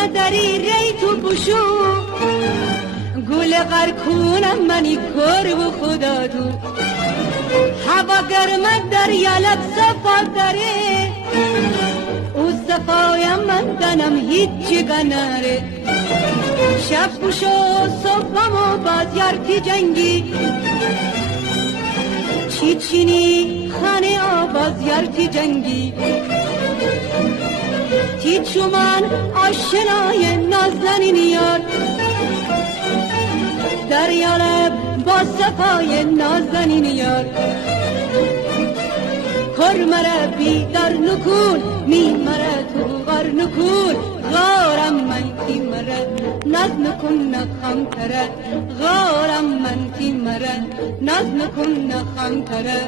نداری ری تو بشو گل قرکونم منی کر و خدا دو هوا گرمت در یلب صفا داره او صفایم من دنم هیچ جگه نره شب بشو صبحم و باز یارتی جنگی چی چینی خانه آواز یارتی جنگی تی چومان آشنای نازنین یار در یالب با صفای نازنین یار کر مرا بیدار نکن می مرا تو غار نکن غارم من کی مرا ناز نکن نخم تره غارم من کی مرا ناز نکن نخم تره